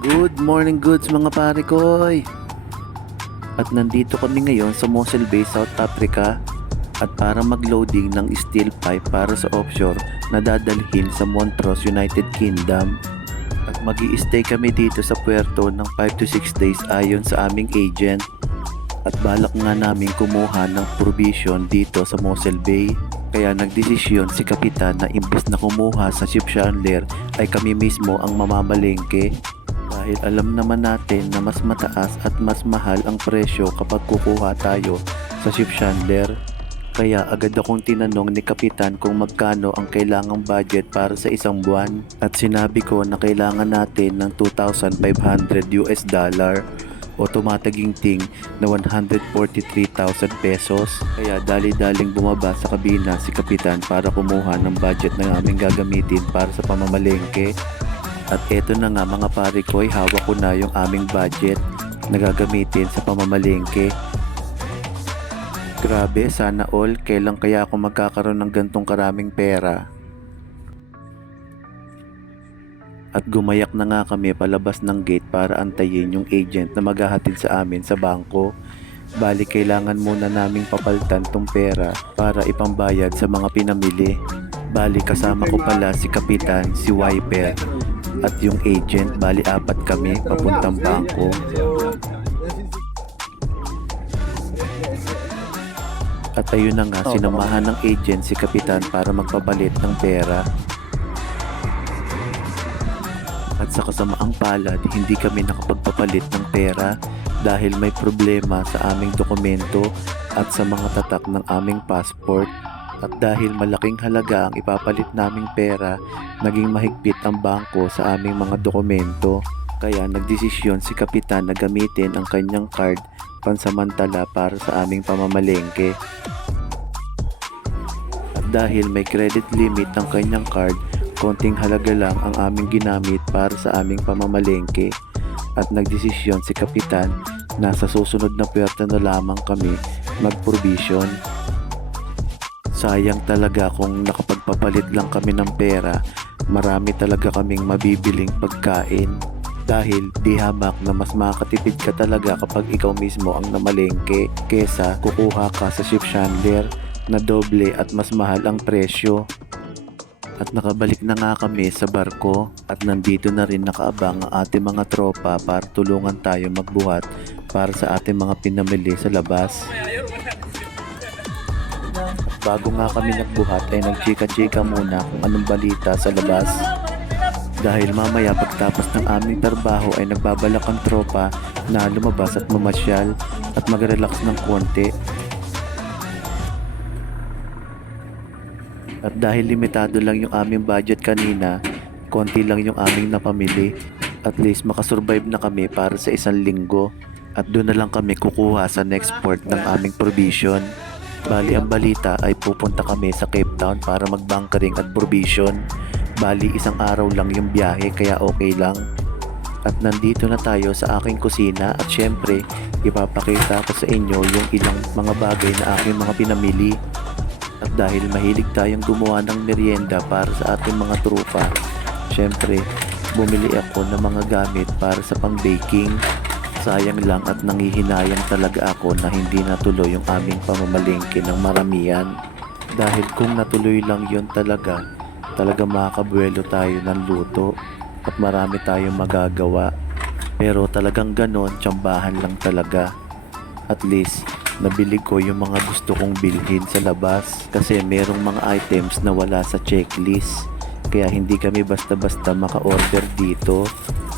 Good morning goods mga pare koy! At nandito kami ngayon sa Mossel Bay, South Africa at para mag-loading ng steel pipe para sa offshore na dadalhin sa Montrose, United Kingdom. At magi-stay kami dito sa puerto ng 5 to 6 days ayon sa aming agent. At balak nga namin kumuha ng provision dito sa Mossel Bay. Kaya nagdesisyon si Kapitan na imbes na kumuha sa ship chandler ay kami mismo ang mamamalengke. Dahil alam naman natin na mas mataas at mas mahal ang presyo kapag kukuha tayo sa ship chandler. Kaya agad akong tinanong ni Kapitan kung magkano ang kailangang budget para sa isang buwan. At sinabi ko na kailangan natin ng 2,500 US dollar o tumataginting na 143,000 pesos. Kaya dali-daling bumaba sa kabina si Kapitan para kumuha ng budget na aming gagamitin para sa pamamalengke. At eto na nga mga pare ko, hawak ko na yung aming budget na gagamitin sa pamamalengke. Grabe, sana all, kailan kaya ako magkakaroon ng gantong karaming pera? At gumayak na nga kami palabas ng gate para antayin yung agent na maghahatid sa amin sa bangko. Bali kailangan muna naming papalitan tong pera para ipambayad sa mga pinamili. Bali kasama ko pala si Kapitan, si Wiper at yung agent. Bali apat kami papuntang bangko. At ayun na nga, sinamahan ng agent si Kapitan para magpapalit ng pera. At sa kasamaang palad, hindi kami nakapagpapalit ng pera dahil may problema sa aming dokumento at sa mga tatak ng aming passport. At dahil malaking halaga ang ipapalit naming pera, naging mahigpit ang bangko sa aming mga dokumento. Kaya nagdesisyon si Kapitan na gamitin ang kanyang card pansamantala para sa aming pamamalengke. At dahil may credit limit ang kanyang card, konting halaga lang ang aming ginamit para sa aming pamamalengke. At nagdesisyon si Kapitan na sa susunod na puwerta na lamang kami mag-provision. Sayang talaga kung nakapagpapalit lang kami ng pera, marami talaga kaming mabibiling pagkain. Dahil di hamak na mas makakatipid ka talaga kapag ikaw mismo ang namalengke kesa kukuha ka sa ship chandler na doble at mas mahal ang presyo. At nakabalik na nga kami sa barko at nandito na rin nakaabang ang ating mga tropa para tulungan tayo magbuhat para sa ating mga pinamili sa labas. At bago nga kami nagbuhat ay nagchika-chika muna kung anong balita sa labas. Dahil mamaya pagtapos ng aming trabaho ay nagbabalak ang tropa na lumabas at mamasyal at mag-relax ng konti. At dahil limitado lang yung aming budget kanina, konti lang yung aming napamili. At least makasurvive na kami para sa isang linggo. At doon na lang kami kukuha sa next port ng aming provision. Bali ang balita ay pupunta kami sa Cape Town para magbunkering at provision. Bali isang araw lang yung biyahe kaya okay lang. At nandito na tayo sa aking kusina at syempre ipapakita ko sa inyo yung ilang mga bagay na aking mga pinamili. At dahil mahilig tayong gumawa ng merienda para sa ating mga trupa, syempre bumili ako ng mga gamit para sa pang-baking. Sayang lang at nangihinayang talaga ako na hindi natuloy yung aming pamamalengke ng maramihan. Dahil kung natuloy lang yun talaga makakabuelo tayo ng luto at marami tayong magagawa. Pero talagang ganon, tsambahan lang talaga. At least nabili ko yung mga gusto kong bilhin sa labas kasi merong mga items na wala sa checklist. Kaya hindi kami basta-basta maka-order dito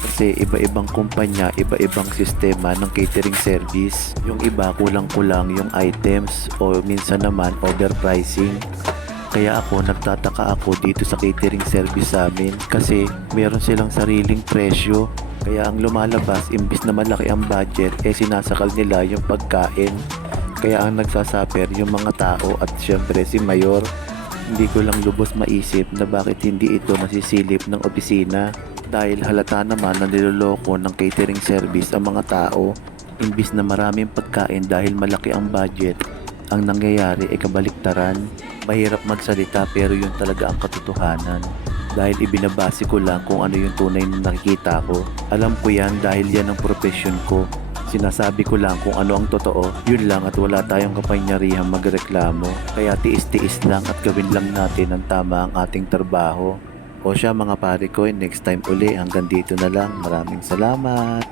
kasi iba-ibang kumpanya, iba-ibang sistema ng catering service. Yung iba kulang-kulang yung items o minsan naman overpricing. Kaya nagtataka ako dito sa catering service amin kasi meron silang sariling presyo. Kaya ang lumalabas imbis na malaki ang budget sinasakal nila yung pagkain. Kaya ang nagsasaper yung mga tao at syempre si Mayor. Hindi ko lang lubos maisip na bakit hindi ito nasisilip ng opisina. Dahil halata naman na niloloko ng catering service ang mga tao. Imbis na maraming pagkain dahil malaki ang budget, ang nangyayari ay kabaliktaran. Mahirap magsalita pero yun talaga ang katotohanan. dahil ibinabase ko lang kung ano yung tunay na nakikita ko. Alam ko yan dahil yan ang profesyon ko. Sinasabi ko lang kung ano ang totoo, yun lang at wala tayong kapangyarihang magreklamo. Kaya tiis-tiis lang at gawin lang natin ang tama ang ating trabaho. O siya mga pare ko, next time uli hanggang dito na lang. Maraming salamat.